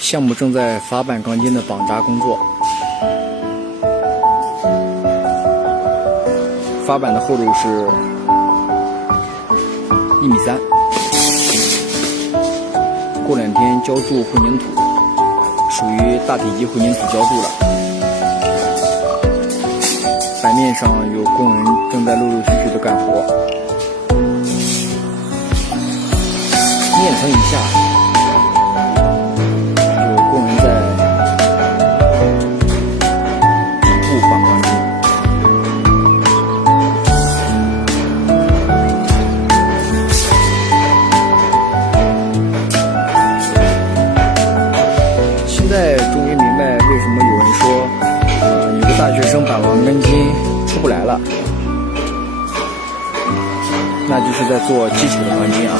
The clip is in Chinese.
项目正在法板钢筋的绑扎工作，法板的厚度是1.3米，过2天浇筑混凝土，属于大体积混凝土浇筑了。板面上有工人正在陆陆续续的干活，面层以下有工人在底部绑钢筋。现在终于明白为什么有人说，有个大学生绑完钢筋出不来了，那就是在做基础的钢筋啊。